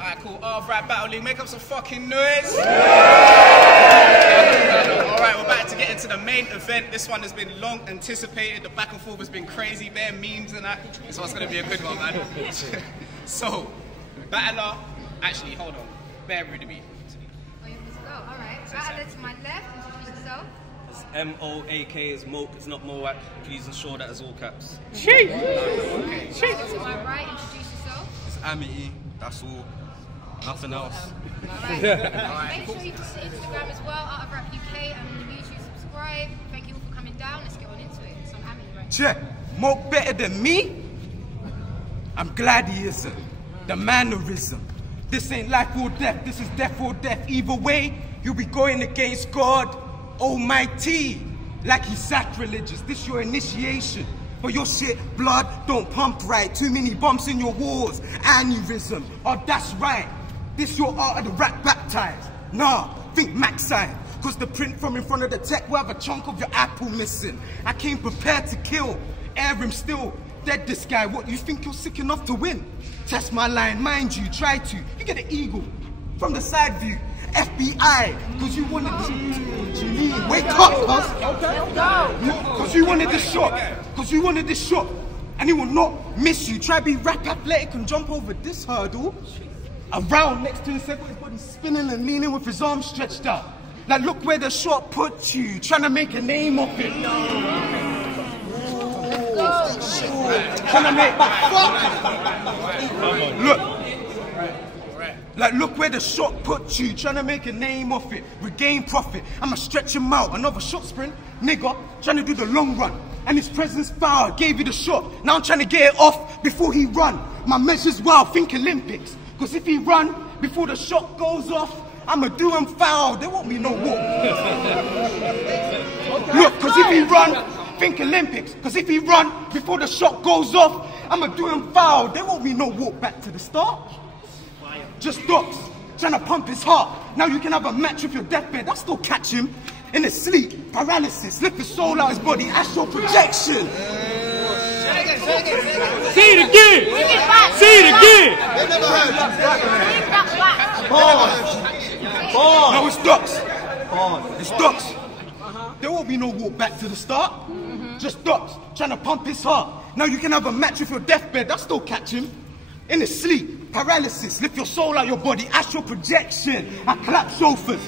Alright, cool. Right, Battle League, make up some fucking noise. Alright, we're about to get into the main event. This one has been long anticipated. The back and forth has been crazy, bare memes and that. This one's gonna be a good one, man. So, battler, actually, hold on. Bear with me. Oh, you want to go? Alright. Battler to my left, introduce yourself. It's M-O-A-K, it's Moak, it's not Moak. Please ensure that it's all caps. Okay. Battler to my right, introduce yourself. It's Amity, that's all. Nothing else. Alright. Make sure you visit Instagram as well, Art of Rap UK, and YouTube subscribe. Thank you all for coming down. Let's get on into it. So I'm Amity right now. Check. Moak better than me? I'm glad he isn't. The mannerism. This ain't life or death, this is death or death. Either way, you'll be going against God Almighty. Like he's sacrilegious, this your initiation. But your shit, blood don't pump right. Too many bumps in your walls. Aneurysm. Oh, that's right. This your art of the rap baptized. Nah, think max sign. Cause the print from in front of the tech will have a chunk of your apple missing. I came prepared to kill. Air him still. Dead this guy. What, you think you're sick enough to win? Test my line, mind you, try to. You get an eagle. From the side view. FBI. Cause you wanted to wake up, cuz. Cause you wanted this shot. Cause you wanted this shot. And he will not miss you. Try be rap athletic and jump over this hurdle. Around next to him, got his body spinning and leaning with his arms stretched out. Like, look where the shot put you, trying to make a name of it. Trying to make look where the shot put you, trying to make a name of it, regain profit. I'ma stretch him out, another shot sprint, nigga, trying to do the long run. And his presence foul, gave you the shot. Now I'm trying to get it off before he run. My measure's wild, think Olympics. Cause if he run before the shot goes off, I'ma do him foul. They won't be no walk. Look, cause if he run, think Olympics. Cause if he run before the shot goes off, I'ma do him foul. There won't be no walk back to the start. Just dots, trying to pump his heart. Now you can have a match with your deathbed. I still catch him in his sleep, paralysis, slip his soul out his body, astral projection. Say it again! Say it again! No, it's ducks. It's ducks. There won't be no walk back to the start. Just ducks, trying to pump his heart. Now you can have a match with your deathbed. I still catch him in his sleep, paralysis, lift your soul out your body, astral projection. I clap shoulders,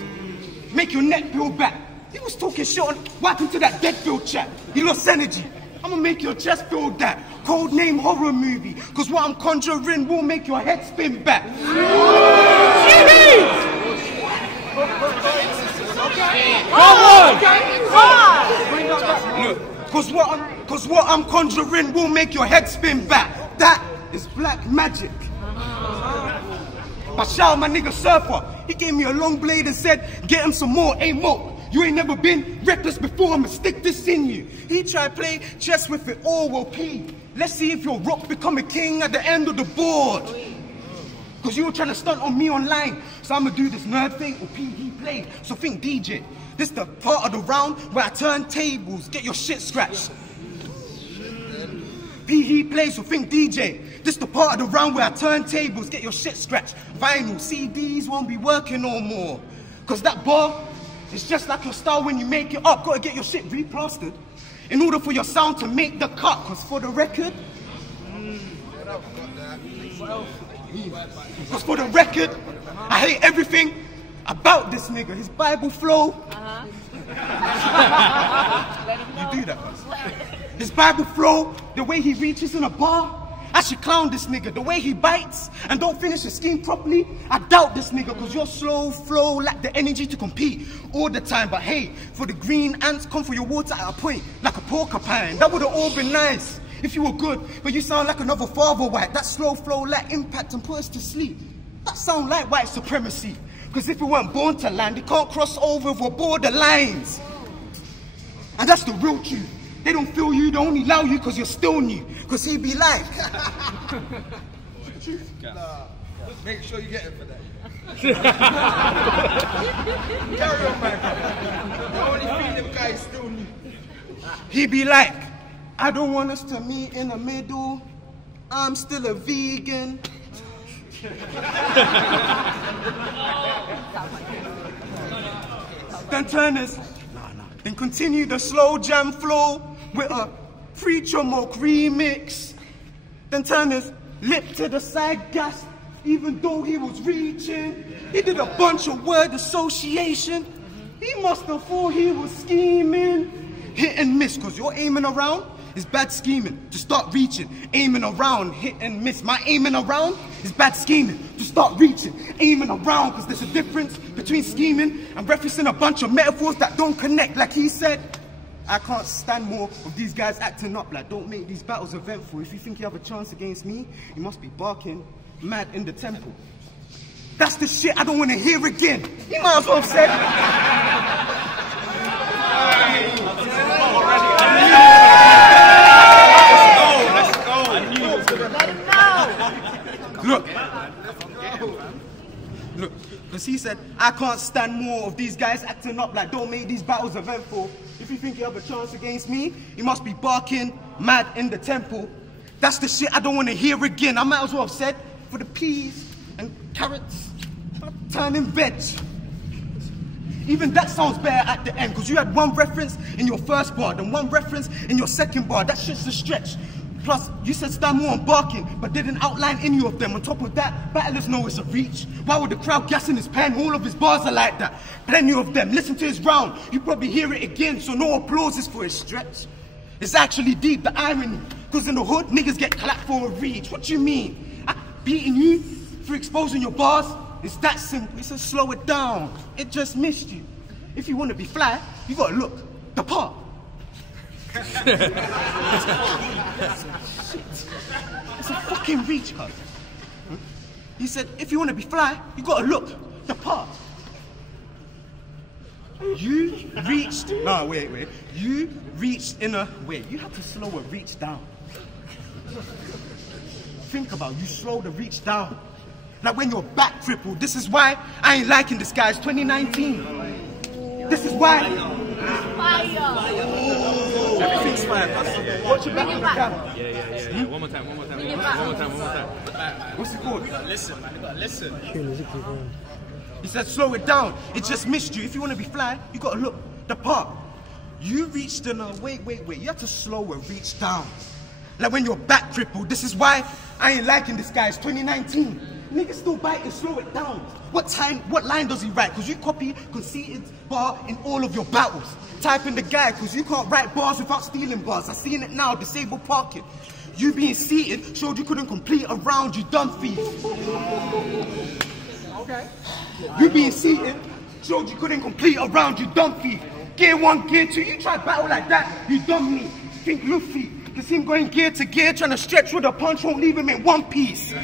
make your neck peel back. He was talking shit on what happened to that Deadfield chat. He lost energy. I'ma make your chest feel that. Code name horror movie. Cause what I'm conjuring will make your head spin back. Look, cause what I'm conjuring will make your head spin back. That is black magic. But shout out my nigga Surfer. He gave me a long blade and said, get him some more, ain't Moak. You ain't never been reckless before, I'ma stick this in you. He tried to play chess with it all, well P. Let's see if your rock become a king at the end of the board. Cause you were trying to stunt on me online. So I'ma do this nerd thing or P he played. So think DJ. This the part of the round where I turn tables, get your shit scratched. P he plays, so think DJ. This the part of the round where I turn tables, get your shit scratched. Vinyl, CDs won't be working no more. Cause that bar, it's just like your style when you make it up. Gotta get your shit replastered in order for your sound to make the cut. Cause for the record, I hate everything about this nigga. His Bible flow. You do that, cuz. His Bible flow, the way he reaches in a bar. I should clown this nigga. The way he bites and don't finish his scheme properly, I doubt this nigga, cause your slow flow lack the energy to compete all the time. But hey, for the green ants, come for your water at a point, like a porcupine. That would've all been nice if you were good, but you sound like another father white. That slow flow lack impact and put us to sleep. That sound like white supremacy. Cause if we weren't born to land, it can't cross over if we're border lines. And that's the real truth. They don't feel you, they only allow you because you're still new. Because he be like. Nah, make sure you get it for that. Carry on, man. The only feeling guy is still new. He be like, I don't want us to meet in the middle. I'm still a vegan. Then Turners, then continue the slow jam flow with a Preacher Moak remix. Then Turners, lip to the side gas, even though he was reaching. He did a bunch of word association. He must have thought he was scheming. Hit and miss, cause you're aiming around is bad scheming. To start reaching, aiming around, hit and miss. My aiming around is bad scheming. To start reaching, aiming around, cause there's a difference between scheming and referencing a bunch of metaphors that don't connect. Like he said, I can't stand more of these guys acting up. Like, don't make these battles eventful. If you think you have a chance against me, you must be barking mad in the temple. That's the shit I don't want to hear again. He might as well have said. Look, because he said, I can't stand more of these guys acting up. Like, don't make these battles eventful. If you think you have a chance against me, you must be barking mad in the temple. That's the shit I don't want to hear again. I might as well have said, for the peas and carrots, turning veg. Even that sounds better at the end, because you had one reference in your first bar, then one reference in your second bar. That shit's a stretch. Plus, you said stand more on barking, but didn't outline any of them. On top of that, battlers know it's a reach. Why would the crowd gassing his pen? All of his bars are like that. Plenty of them. Listen to his round. You probably hear it again, so no applause is for his stretch. It's actually deep, the irony. Because in the hood, niggas get clapped for a reach. What you mean? Beating you for exposing your bars? It's that simple. He said slow it down. It just missed you. If you want to be fly, you gotta look the part. Shit. It's a fucking reach, cuz. He said, if you want to be fly, you gotta look the part. You reached. No, wait. You reached in a. Wait, you have to slow a reach down. Think about it, you slow the reach down. Like when you're back crippled. This is why I ain't liking this, guys. 2019. This is why. Everything's fire. Watch your back on the camera. Yeah. One more time. What's it called? You gotta listen, man. You gotta listen. He said, slow it down. It just missed you. If you want to be fly, you gotta look the part. You reached in a. Wait. You have to slow a reach down. Like when you're back crippled. This is why I ain't liking this, guys. 2019. Niggas still bite and slow it down. What line does he write? Because you copy conceited bar in all of your battles. Type in the guy, because you can't write bars without stealing bars. I seen it now, disabled parking. You being seated showed you couldn't complete a round, you dumb thief. Okay. You being seated showed you couldn't complete a round, you dumb thief. Gear 1, gear 2, you try battle like that, you dumb me. Think Luffy, can see him going gear to gear, trying to stretch with a punch, won't leave him in one piece. You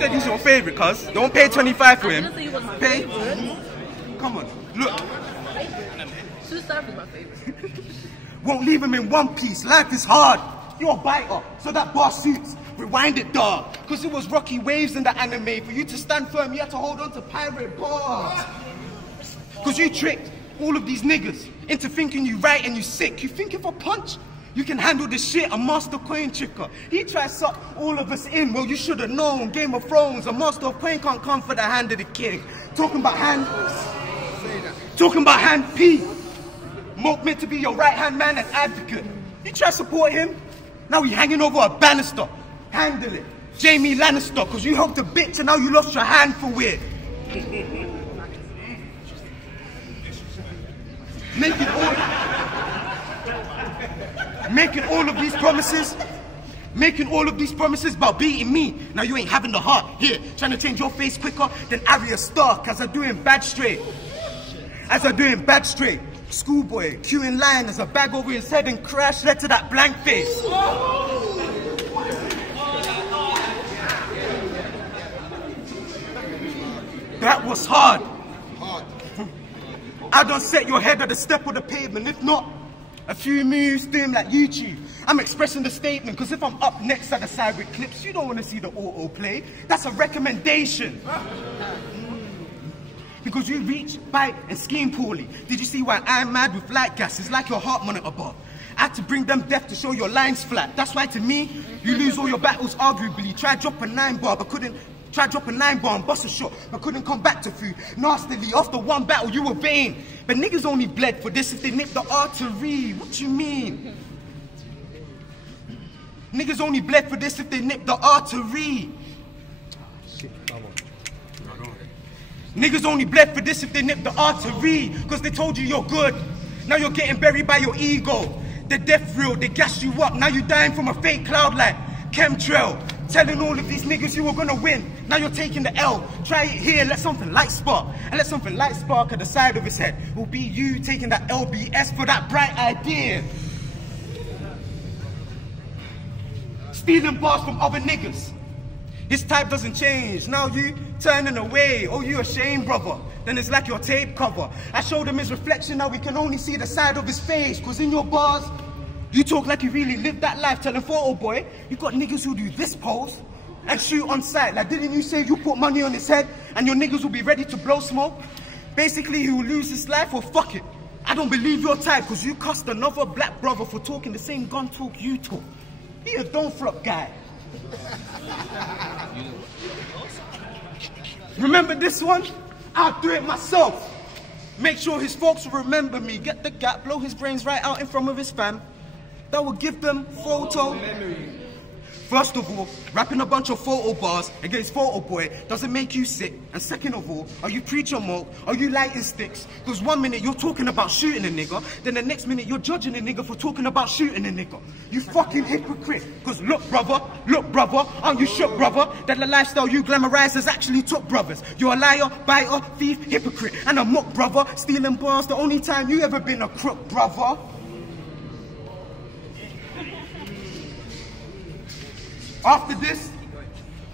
said he's your favorite, cuz. Don't pay 25 for him. Pay. Come on, look. Suicide is my favorite. Won't leave him in one piece. Life is hard. You're a biter, so that bar suits. Rewind it, dog. Cause it was rocky waves in the anime. For you to stand firm, you had to hold on to pirate bars. Cause you tricked all of these niggas into thinking you right and you sick. You think if I punch, you can handle this shit, a master coin tricker. He tried to suck all of us in. Well, you should have known. Game of Thrones, a master of coin can't come for the hand of the king. Talking about hand P. Moak meant to be your right-hand man and advocate. You try to support him? Now he hanging over a banister. Handle it. Jamie Lannister, cause you helped a bitch and now you lost your hand for it. Making all of these promises about beating me. Now you ain't having the heart. Here, trying to change your face quicker than Arya Stark as I'm doing bad straight. Schoolboy, queuing line as a bag over his head and crash led to that blank face. That was hard. I done set your head at the step of the pavement. If not, a few moves, do him like YouTube. I'm expressing the statement, because if I'm up next at the side with clips, you don't want to see the autoplay. That's a recommendation. Because you reach, bite, and scheme poorly. Did you see why I'm mad with light gas? It's like your heart monitor bar. I had to bring them death to show your lines flat. That's why to me, you lose all your battles arguably. Try drop a 9-bar, but couldn't. Try drop a 9-bar and bust a shot, but couldn't come back to food. Nastily, after one battle, you were vain. But niggas only bled for this if they nipped the artery. What you mean? Niggas only bled for this if they nipped the artery. Niggas only bled for this if they nipped the artery. Because they told you you're good. Now you're getting buried by your ego. The death real, they gassed you up. Now you're dying from a fake cloud like chemtrail. Telling all of these niggas you were gonna win. Now you're taking the L. Try it here, let something light spark. And let something light spark at the side of his head. Will be you taking that LBS for that bright idea. Stealing bars from other niggas. His type doesn't change. Now you turning away. Oh, you ashamed, brother. Then it's like your tape cover. I showed him his reflection, now we can only see the side of his face. Cause in your bars, you talk like you really lived that life, telling photo boy, you got niggas who do this pose and shoot on sight. Like, didn't you say you put money on his head and your niggas will be ready to blow smoke? Basically, he will lose his life or fuck it. I don't believe your type, cause you cussed another black brother for talking the same gun talk you talk. He a don't flop guy. Remember this one? I'll do it myself. Make sure his folks will remember me. Get the gap, blow his brains right out in front of his fam. That will give them photo memory. First of all, rapping a bunch of photo bars against photo boy doesn't make you sick. And second of all, are you preacher Moak? Are you lighting sticks? Because one minute you're talking about shooting a nigga, then the next minute you're judging a nigga for talking about shooting a nigga. You fucking hypocrite. Because look brother, aren't you shook brother? That the lifestyle you glamorize has actually took brothers. You're a liar, biter, thief, hypocrite, and a muck brother. Stealing bars the only time you ever been a crook brother. After this,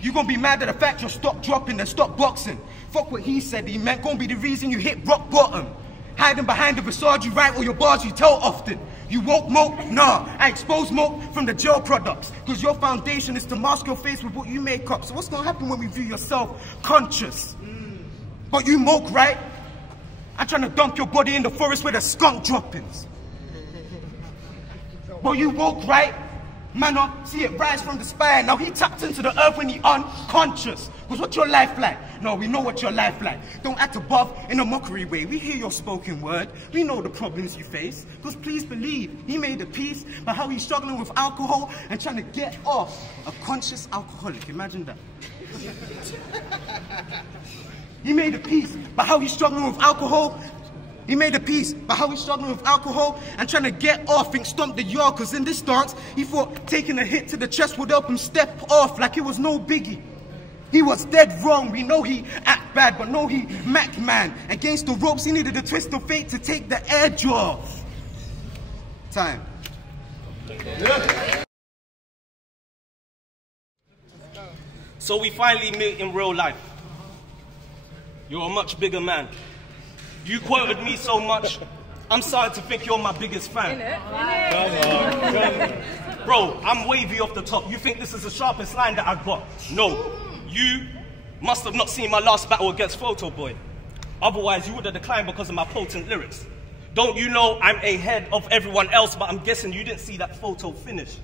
you gonna be mad at the fact you're stop dropping and stop boxing. Fuck what he said he meant, gonna be the reason you hit rock bottom. Hiding behind the facade you write or your bars you tell often. You woke Moak? Nah, I expose Moak from the jail products. Cause your foundation is to mask your face with what you make up. So what's gonna happen when we view yourself conscious? But you Moak, right? I'm trying to dump your body in the forest where the skunk droppings. But you woke, right? Man, see it rise from the spine. Now he tapped into the earth when he unconscious. Cause what's your life like? No, we know what your life like. Don't act above in a mockery way. We hear your spoken word. We know the problems you face. Cause please believe, he made a peace by how he's struggling with alcohol and trying to get off. A conscious alcoholic, imagine that. He made a peace by how he's struggling with alcohol. He made a peace by how he's struggling with alcohol and trying to get off and stomp the yard. Cause in this dance, he thought taking a hit to the chest would help him step off like it was no biggie. He was dead wrong. We know he act bad, but no, he Mac man. Against the ropes, he needed a twist of fate to take the edge off. Time. So we finally meet in real life. You're a much bigger man. You quoted me so much, I'm starting to think you're my biggest fan. Bro, I'm wavy off the top. You think this is the sharpest line that I got? No. You must have not seen my last battle against Photo Boy. Otherwise, you would have declined because of my potent lyrics. Don't you know I'm ahead of everyone else, but I'm guessing you didn't see that photo finish.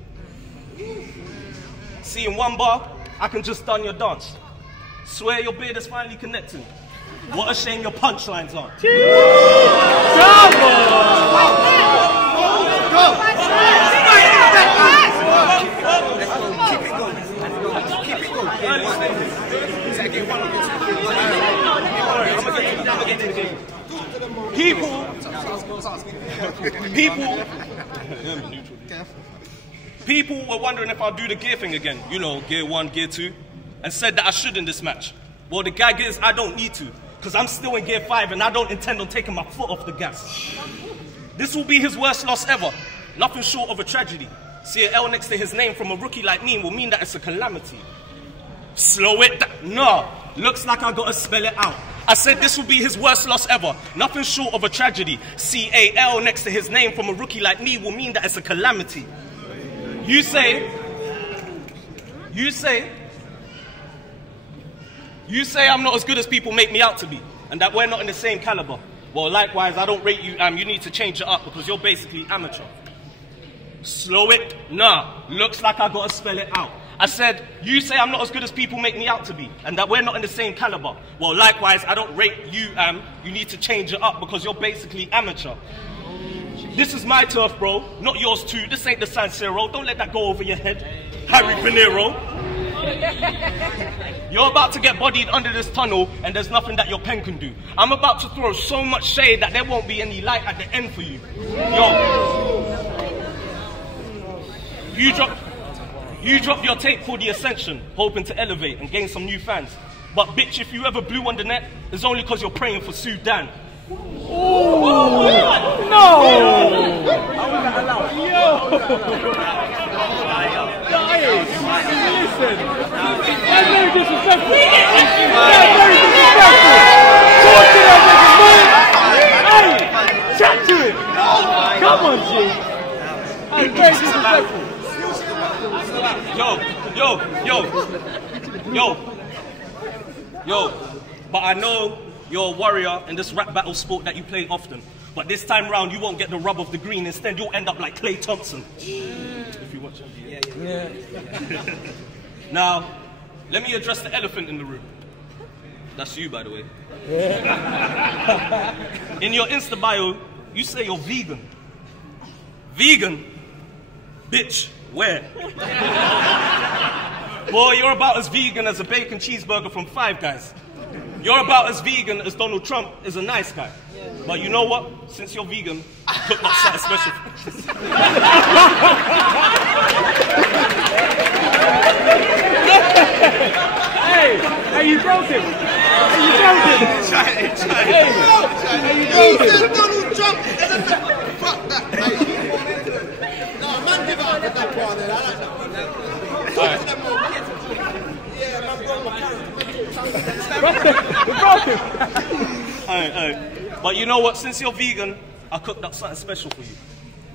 See, in one bar, I can just done your dance. Swear your beard is finally connecting. What a shame your punchlines aren't. People were wondering if I'll do the gear thing again. You know, gear 1, gear 2. And said that I should in this match. Well, the gag is I don't need to. Because I'm still in gear 5 and I don't intend on taking my foot off the gas. This will be his worst loss ever. Nothing short of a tragedy. See an L next to his name from a rookie like me will mean that it's a calamity. Slow it down. No, looks like I gotta spell it out. I said this will be his worst loss ever. Nothing short of a tragedy. C-A-L next to his name from a rookie like me will mean that it's a calamity. You say I'm not as good as people make me out to be, and that we're not in the same caliber. Well, likewise, I don't rate you, you need to change it up because you're basically amateur. Slow it? Nah. Looks like I gotta spell it out. I said, you say I'm not as good as people make me out to be, and that we're not in the same caliber. Well, likewise, I don't rate you, you need to change it up because you're basically amateur. This is my turf, bro, not yours too. This ain't the San Siro. Don't let that go over your head. Harry Pinero. You're about to get bodied under this tunnel, and there's nothing that your pen can do. I'm about to throw so much shade that there won't be any light at the end for you. Yo. You dropped your tape for The Ascension, hoping to elevate and gain some new fans. But bitch, if you ever blew on the net, it's only because you're praying for Sudan. Oh, no! Listen, that's very disrespectful. That's very disrespectful. Talk to that nigga, man. Hey, chat to it. Come on, G. That's very disrespectful. Yo, but I know you're a warrior in this rap battle sport that you play often. But this time round, you won't get the rub of the green. Instead, you'll end up like Klay Thompson. If you watch it. Yeah. Now, let me address the elephant in the room. That's you, by the way. Yeah. In your Insta bio, you say you're vegan. Vegan? Bitch, where? Boy, you're about as vegan as a bacon cheeseburger from Five Guys. You're about as vegan as Donald Trump is a nice guy. But you know what? Since you're vegan, cook up something special. Hey, you broke it. You broke it. Hey, you broke it. Donald Trump. Fuck that. No, man, give up with that part there. I like that one. Yeah, man, bro, my Alright. But you know what? Since you're vegan, I cooked up something special for you.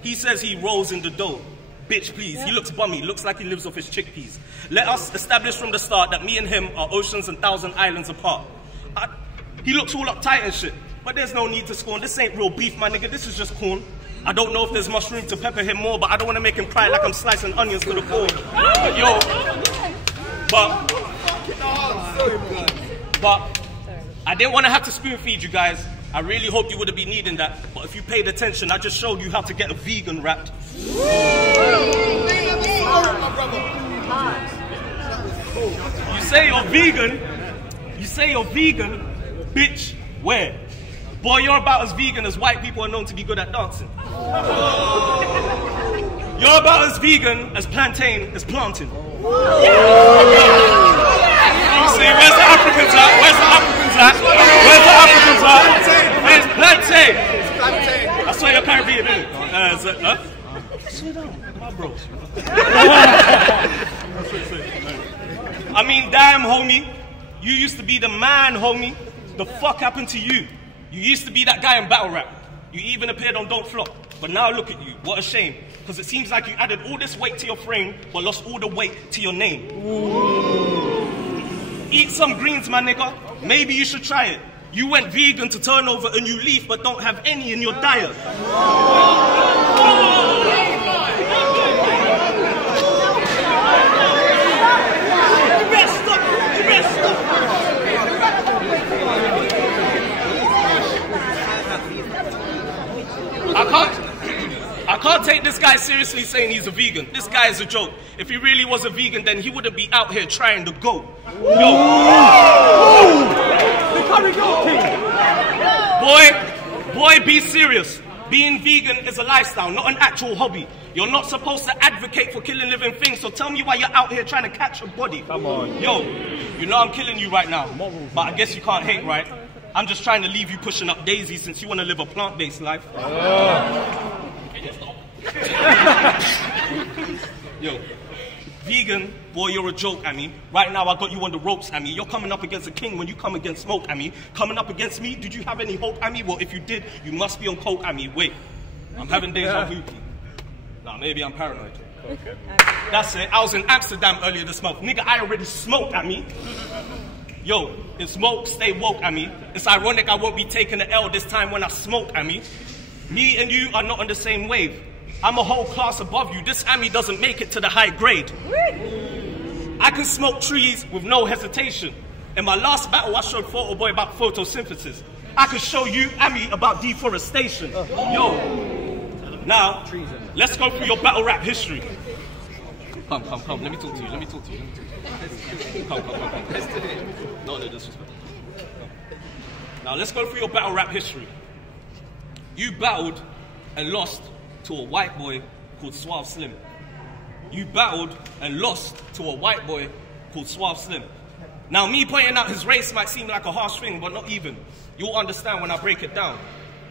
He says he rolls in the dough. Bitch, please. He looks bummy. Looks like he lives off his chickpeas. Let us establish from the start that me and him are oceans and 1,000 islands apart. He looks all uptight and shit. But there's no need to scorn. This ain't real beef, my nigga. This is just corn. I don't know if there's much room to pepper him more, but I don't want to make him cry like I'm slicing onions for the corn. But I didn't want to have to spoon feed you guys. I really hoped you would have been needing that. But if you paid attention, I just showed you how to get a vegan wrapped. You say you're vegan. You say you're vegan. Bitch, where? Boy, you're about as vegan as white people are known to be good at dancing. You're about as vegan as plantain is planting. You see, where's the Africans at? Where's the Africans at? Where's the Africans at? Where's plantain? I swear you're Caribbean, isn't it? Sit down, my bros. I mean, damn, homie. You used to be the man, homie. The fuck happened to you? You used to be that guy in battle rap. You even appeared on Don't Flop. But now look at you. What a shame. Because it seems like you added all this weight to your frame, but lost all the weight to your name. Ooh. Eat some greens, my nigga. Maybe you should try it. You went vegan to turn over a new leaf, but don't have any in your diet. I can't take this guy seriously saying he's a vegan. This guy is a joke. If he really was a vegan, then he wouldn't be out here trying to go. The curry goat king. Boy, be serious. Being vegan is a lifestyle, not an actual hobby. You're not supposed to advocate for killing living things, so tell me why you're out here trying to catch a body. Come on. Yo, you know I'm killing you right now, but I guess you can't hate, right? I'm just trying to leave you pushing up daisies since you want to live a plant-based life. Yo, vegan, boy, you're a joke, Ammy. Right now I got you on the ropes, Ammy. You're coming up against a king when you come against Moak, Ammy. Coming up against me, did you have any hope, Ammy? Well, if you did, you must be on coke, Ammy. Wait, I'm having deja vu. Nah, maybe I'm paranoid. Okay. That's it. I was in Amsterdam earlier this month. Nigga, I already smoked, Ammy. Yo, it's Moak, stay woke, Ammy. It's ironic I won't be taking the L this time when I smoke, Ammy. Me and you are not on the same wave. I'm a whole class above you. This Ammy doesn't make it to the high grade. I can smoke trees with no hesitation. In my last battle, I showed Photo Boy about photosynthesis. I could show you, Ammy, about deforestation. Yo, now, let's go through your battle rap history. Come, let me talk to you, Come. No disrespect. Now, let's go through your battle rap history. You battled and lost to a white boy called Suave Slim. You battled and lost to a white boy called Suave Slim. Now, me pointing out his race might seem like a harsh thing, but not even. You'll understand when I break it down.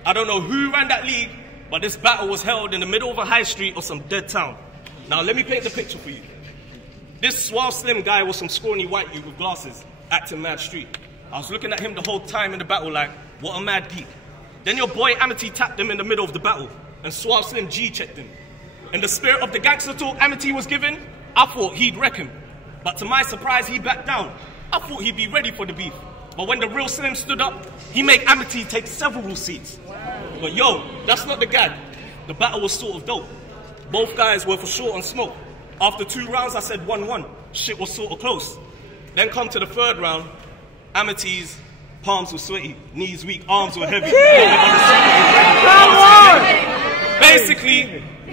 I don't know who ran that league, but this battle was held in the middle of a high street or some dead town. Now, let me paint the picture for you. This Suave Slim guy was some scrawny white youth with glasses, acting mad street. I was looking at him the whole time in the battle like, what a mad geek. Then your boy Amity tapped him in the middle of the battle, and Suave Slim G-checked him. In the spirit of the gangster talk Amity was given, I thought he'd wreck him. But to my surprise, he backed down. I thought he'd be ready for the beef. But when the real Slim stood up, he made Amity take several seats. But yo, that's not the gag. The battle was sort of dope. Both guys were for sure on smoke. After 2 rounds, I said 1-1. Shit was sort of close. Then come to the 3rd round, Amity's palms were sweaty, knees weak, arms were heavy.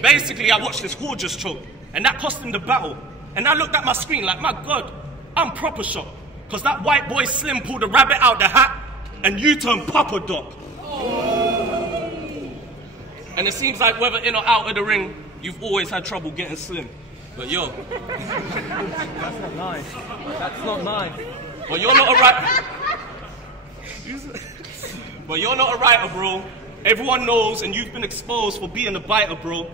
Basically, I watched this whore just choke, and that cost him the battle. And I looked at my screen like, my God, I'm proper shocked. Because that white boy Slim pulled a rabbit out the hat, and you turned Papa Doc. And it seems like whether in or out of the ring, you've always had trouble getting Slim. But yo. That's not nice. That's not nice. But you're not a writer. But you're not a writer, bro. Everyone knows, and you've been exposed for being a biter, bro.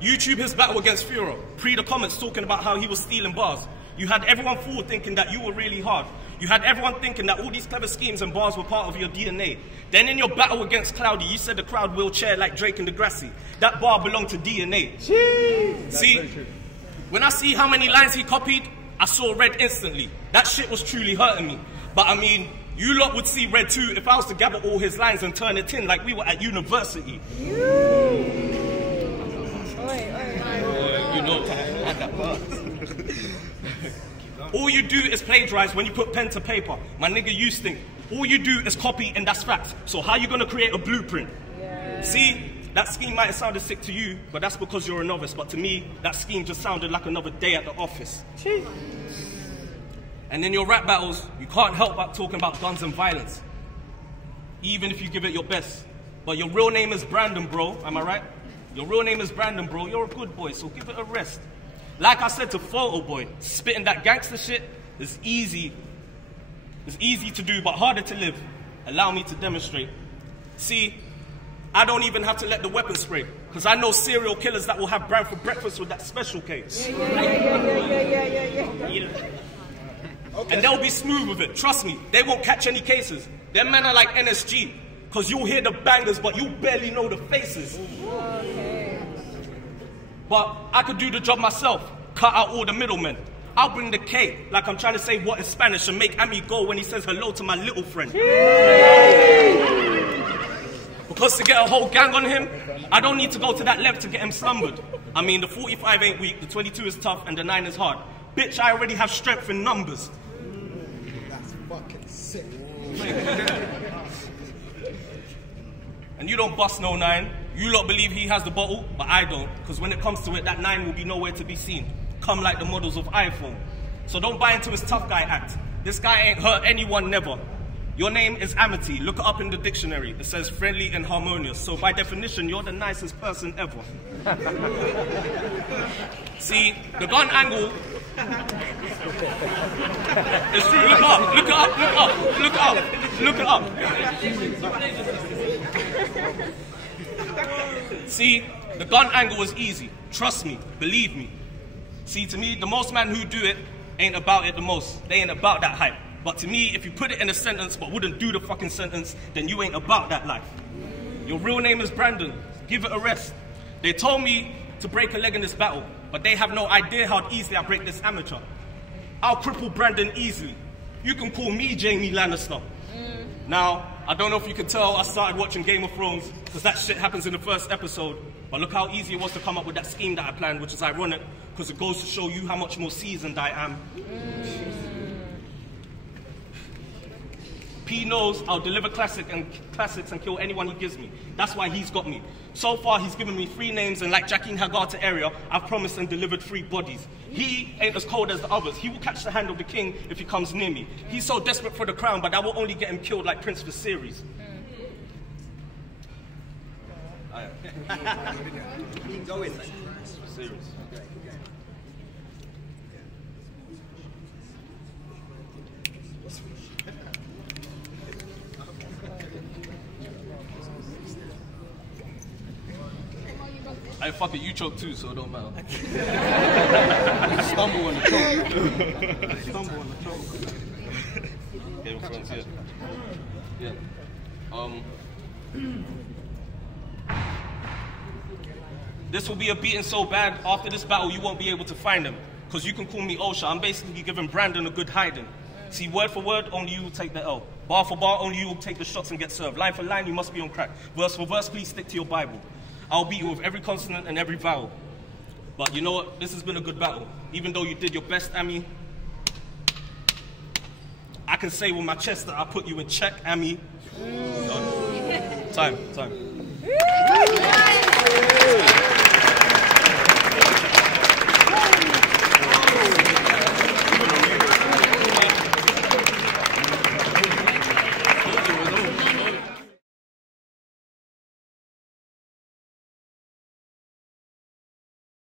YouTube his battle against Furo. Pre the comments talking about how he was stealing bars. You had everyone fooled thinking that you were really hard. You had everyone thinking that all these clever schemes and bars were part of your DNA. Then in your battle against Cloudy, you said the crowd will cheer like Drake and Degrassi. That bar belonged to DNA. Jeez. See, when I see how many lines he copied, I saw red instantly. That shit was truly hurting me. But I mean, you lot would see red too if I was to gather all his lines and turn it in like we were at university. You know, I had that part. All you do is plagiarize when you put pen to paper. My nigga, you stink. All you do is copy, and that's facts. So how you gonna create a blueprint? Yeah. See, that scheme might have sounded sick to you, but that's because you're a novice. But to me, that scheme just sounded like another day at the office. Jeez. And in your rap battles, you can't help but talking about guns and violence, even if you give it your best. But your real name is Brandon, bro. Am I right? Your real name is Brandon, bro. You're a good boy, so give it a rest. Like I said to Photo Boy, spitting that gangster shit is easy. It's easy to do, but harder to live. Allow me to demonstrate. See, I don't even have to let the weapon spray, because I know serial killers that will have brown for breakfast with that special case. And they'll be smooth with it. Trust me, they won't catch any cases. Them men are like NSG, because you'll hear the bangers, but you barely know the faces. But I could do the job myself, cut out all the middlemen. I'll bring the K, like I'm trying to say what is Spanish, and make Ammy go when he says hello to my little friend. Because to get a whole gang on him, I don't need to go to that length to get him slumbered. I mean, the 45 ain't weak, the 22 is tough, and the 9 is hard. Bitch, I already have strength in numbers. That's fucking sick. And you don't bust no 9. You lot believe he has the bottle, but I don't. Because when it comes to it, that 9 will be nowhere to be seen. Come like the models of iPhone. So don't buy into his tough guy act. This guy ain't hurt anyone, never. Your name is Amity. Look it up in the dictionary. It says friendly and harmonious. So by definition, you're the nicest person ever. See, the gun angle... It's true, look up, look it up, look up, look it up, look it up. See, the gun angle is easy. Trust me, believe me. See, to me, the most men who do it ain't about it the most. They ain't about that hype. But to me, if you put it in a sentence but wouldn't do the fucking sentence, then you ain't about that life. Your real name is Brandon. Give it a rest. They told me to break a leg in this battle, but they have no idea how easily I break this amateur. I'll cripple Brandon easily. You can call me Jamie Lannister. Now, I don't know if you can tell I started watching Game of Thrones because that shit happens in the first episode. But look how easy it was to come up with that scheme that I planned, which is ironic because it goes to show you how much more seasoned I am. P knows I'll deliver classics and kill anyone he gives me. That's why he's got me. So far, he's given me 3 names, and like Jackie Hagar to area, I've promised and delivered 3 bodies. He ain't as cold as the others. He will catch the hand of the king if he comes near me. He's so desperate for the crown, but that will only get him killed like Prince Viserys. Go in. Viserys. Hey, fuck it, you choke too, so it don't matter. Stumble on the choke. Stumble on the choke. Game of Thrones, yeah. This will be a beating so bad, after this battle you won't be able to find him. Because you can call me Osha, I'm basically giving Brandon a good hiding. See, word for word, only you will take the L. Bar for bar, only you will take the shots and get served. Line for line, you must be on crack. Verse for verse, please stick to your Bible. I'll beat you with every consonant and every vowel. But you know what? This has been a good battle. Even though you did your best, Ami, I can say with my chest that I put you in check, Ami. Done. Time.